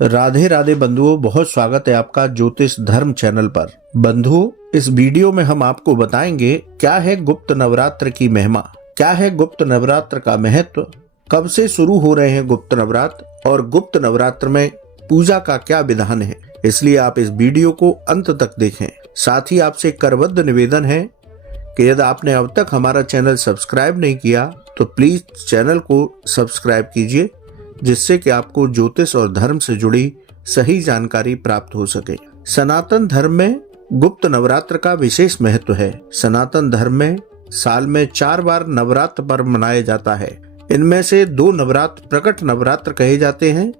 राधे राधे बंधुओं, बहुत स्वागत है आपका ज्योतिष धर्म चैनल पर। बंधुओं, इस वीडियो में हम आपको बताएंगे क्या है गुप्त नवरात्र की महिमा, क्या है गुप्त नवरात्र का महत्व, कब से शुरू हो रहे हैं गुप्त नवरात्र और गुप्त नवरात्र में पूजा का क्या विधान है। इसलिए आप इस वीडियो को अंत तक देखें। साथ ही आपसे करबद्ध निवेदन है कि यदि आपने अब तक हमारा चैनल सब्सक्राइब नहीं किया तो प्लीज चैनल को सब्सक्राइब कीजिए, जिससे कि आपको ज्योतिष और धर्म से जुड़ी सही जानकारी प्राप्त हो सके। सनातन धर्म में गुप्त नवरात्र का विशेष महत्व है। सनातन धर्म में साल में 4 बार नवरात्र पर्व मनाया जाता है। इनमें से 2 नवरात्र प्रकट नवरात्र कहे जाते हैं,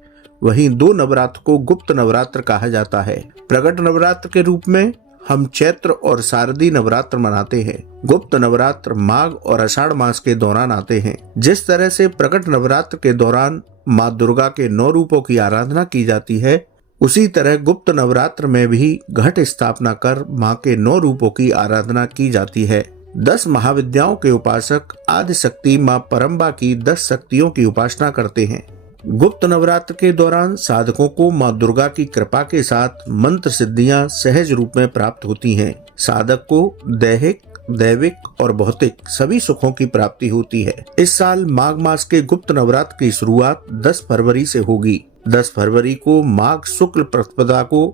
वहीं 2 नवरात्र को गुप्त नवरात्र कहा जाता है। प्रकट नवरात्र के रूप में हम चैत्र और शारदीय नवरात्र मनाते हैं। गुप्त नवरात्र माघ और आषाढ़ मास के दौरान आते हैं। जिस तरह से प्रकट नवरात्र के दौरान माँ दुर्गा के 9 रूपों की आराधना की जाती है, उसी तरह गुप्त नवरात्र में भी घट स्थापना कर माँ के 9 रूपों की आराधना की जाती है। 10 महाविद्याओं के उपासक आदि शक्ति माँ परम्बा की 10 शक्तियों की उपासना करते हैं। गुप्त नवरात्र के दौरान साधकों को माँ दुर्गा की कृपा के साथ मंत्र सिद्धियां सहज रूप में प्राप्त होती हैं। साधक को दैहिक, दैविक और भौतिक सभी सुखों की प्राप्ति होती है। इस साल माघ मास के गुप्त नवरात्र की शुरुआत 10 फरवरी से होगी। 10 फरवरी को माघ शुक्ल प्रतिपदा को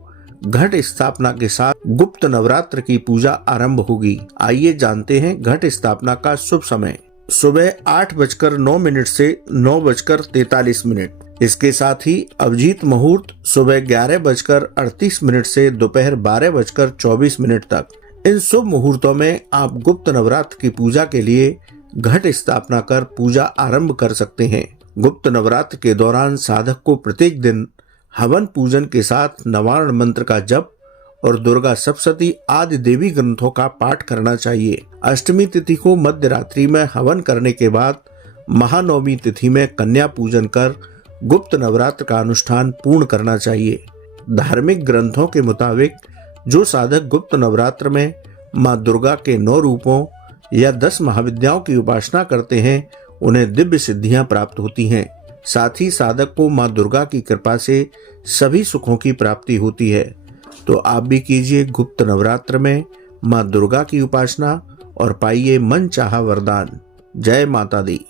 घट स्थापना के साथ गुप्त नवरात्र की पूजा आरंभ होगी। आइए जानते हैं घट स्थापना का शुभ समय। सुबह 8:09 से 9:43। इसके साथ ही अभिजीत मुहूर्त सुबह 11:38 से दोपहर 12:24 तक। इन शुभ मुहूर्तों में आप गुप्त नवरात्र की पूजा के लिए घट स्थापना कर पूजा आरंभ कर सकते हैं। गुप्त नवरात्र के दौरान साधक को प्रत्येक दिन हवन पूजन के साथ नवारण मंत्र का जप और दुर्गा सप्तशती आदि देवी ग्रंथों का पाठ करना चाहिए। अष्टमी तिथि को मध्य रात्रि में हवन करने के बाद महानवमी तिथि में कन्या पूजन कर गुप्त नवरात्र का अनुष्ठान पूर्ण करना चाहिए। धार्मिक ग्रंथों के मुताबिक जो साधक गुप्त नवरात्र में माँ दुर्गा के 9 रूपों या 10 महाविद्याओं की उपासना करते हैं, उन्हें दिव्य सिद्धियां प्राप्त होती हैं। साथ ही साधक को माँ दुर्गा की कृपा से सभी सुखों की प्राप्ति होती है। तो आप भी कीजिए गुप्त नवरात्र में माँ दुर्गा की उपासना और पाइए मन चाहा वरदान। जय माता दी।